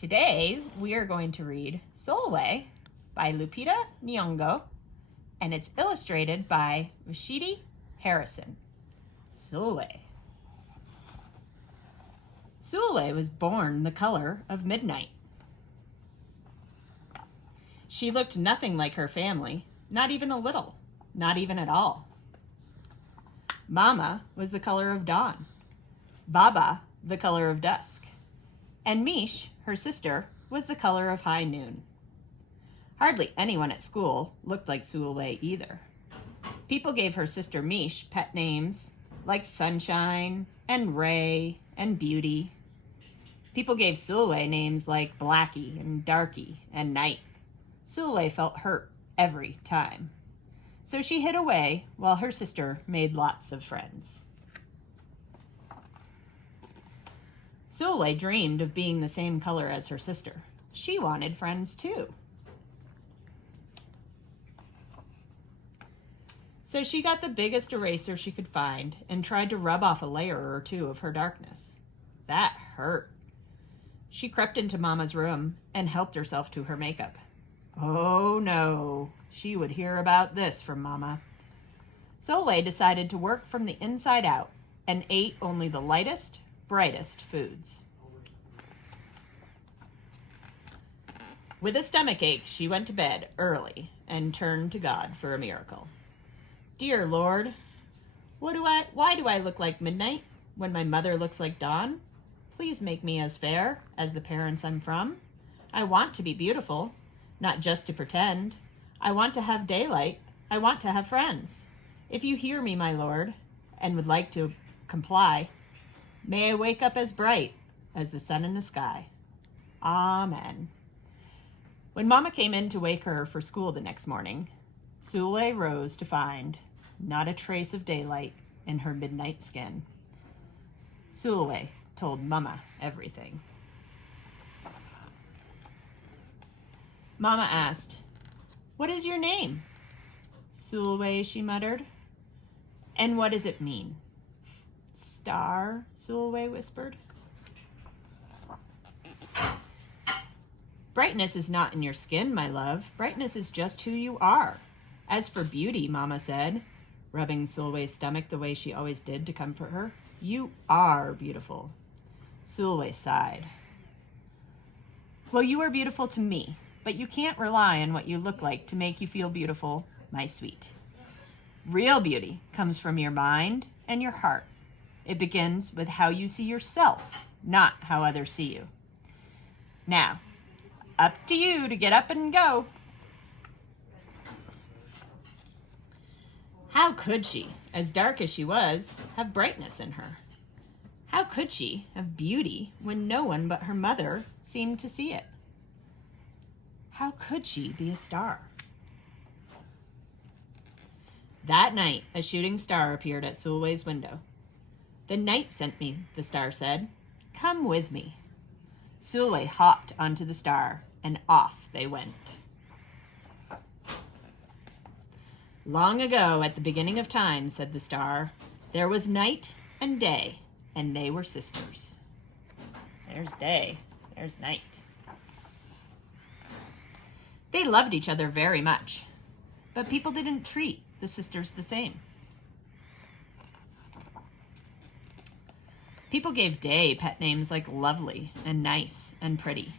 Today, we are going to read Sulwe by Lupita Nyong'o, and it's illustrated by Vishita Harrison. Sulwe. Sulwe was born the color of midnight. She looked nothing like her family, not even a little, not even at all. Mama was the color of dawn, Baba the color of dusk, and Mish, her sister, was the color of high noon. Hardly anyone at school looked like Sulwe either. People gave her sister Mish pet names like Sunshine and Ray and Beauty. People gave Sulwe names like Blackie and Darky and Night. Sulwe felt hurt every time. So she hid away while her sister made lots of friends. Sulwe dreamed of being the same color as her sister. She wanted friends too. So she got the biggest eraser she could find and tried to rub off a layer or two of her darkness. That hurt. She crept into Mama's room and helped herself to her makeup. Oh no, she would hear about this from Mama. Sulwe decided to work from the inside out and ate only the lightest, brightest foods. With a stomachache, she went to bed early and turned to God for a miracle. Dear Lord, why do I look like midnight when my mother looks like dawn? Please make me as fair as the parents I'm from. I want to be beautiful, not just to pretend. I want to have daylight. I want to have friends. If you hear me, my Lord, and would like to comply, may I wake up as bright as the sun in the sky. Amen. When Mama came in to wake her for school the next morning, Sulwe rose to find not a trace of daylight in her midnight skin. Sulwe told Mama everything. Mama asked, "What is your name?" "Sulwe," she muttered. "And what does it mean?" "Star," Sulwe whispered. Brightness is not in your skin, my love. Brightness is just who you are. As for beauty, Mama said, rubbing Sulwe's stomach the way she always did to comfort her, you are beautiful. Sulwe sighed. Well, you are beautiful to me, but you can't rely on what you look like to make you feel beautiful, my sweet. Real beauty comes from your mind and your heart. It begins with how you see yourself, not how others see you. Now, up to you to get up and go. How could she, as dark as she was, have brightness in her? How could she have beauty when no one but her mother seemed to see it? How could she be a star? That night, a shooting star appeared at Sulwe's window. The night sent me, the star said. Come with me. Sulwe hopped onto the star, and off they went. Long ago, at the beginning of time, said the star, there was night and day, and they were sisters. There's day, there's night. They loved each other very much, but people didn't treat the sisters the same. People gave day pet names like lovely and nice and pretty.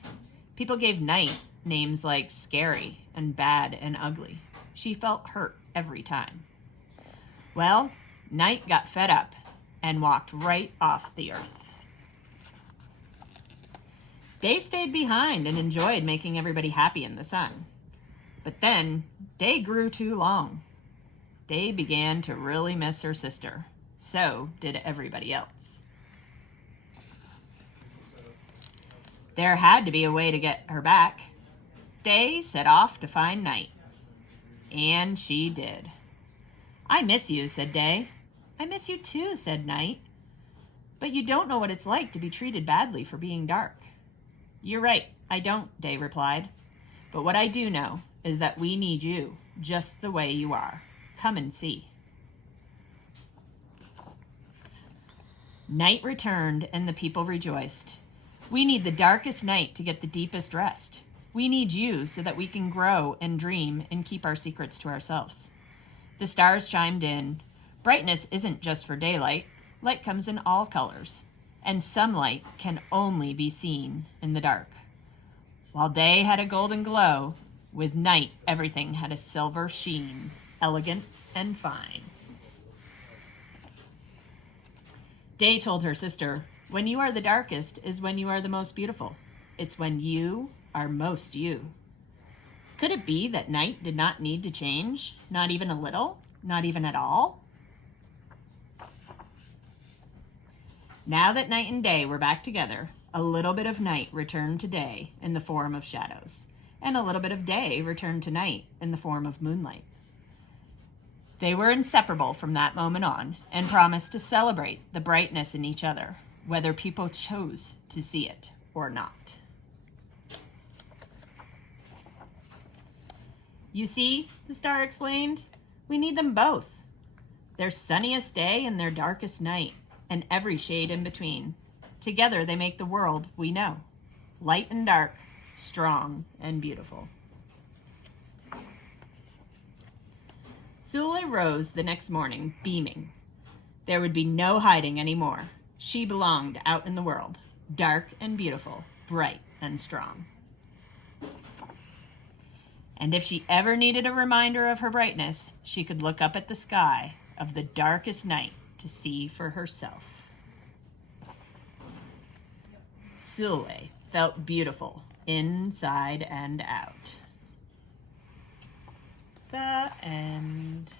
People gave night names like scary and bad and ugly. She felt hurt every time. Well, night got fed up and walked right off the earth. Day stayed behind and enjoyed making everybody happy in the sun. But then day grew too long. Day began to really miss her sister. So did everybody else. There had to be a way to get her back. Day set off to find night. And she did. I miss you, said Day. I miss you too, said Night. But you don't know what it's like to be treated badly for being dark. You're right, I don't, Day replied. But what I do know is that we need you just the way you are. Come and see. Night returned and the people rejoiced. We need the darkest night to get the deepest rest. We need you so that we can grow and dream and keep our secrets to ourselves. The stars chimed in. Brightness isn't just for daylight. Light comes in all colors, and some light can only be seen in the dark. While day had a golden glow, with night everything had a silver sheen, elegant and fine. Day told her sister, when you are the darkest is when you are the most beautiful. It's when you are most you. Could it be that night did not need to change? Not even a little? Not even at all? Now that night and day were back together, a little bit of night returned to day in the form of shadows, and a little bit of day returned to night in the form of moonlight. They were inseparable from that moment on, and promised to celebrate the brightness in each other, whether people chose to see it or not. You see, the star explained, we need them both. Their sunniest day and their darkest night, and every shade in between. Together they make the world we know, light and dark, strong and beautiful. Sulwe rose the next morning, beaming. There would be no hiding anymore. She belonged out in the world, dark and beautiful, bright and strong. And if she ever needed a reminder of her brightness, she could look up at the sky of the darkest night to see for herself. Sulwe felt beautiful inside and out. The end.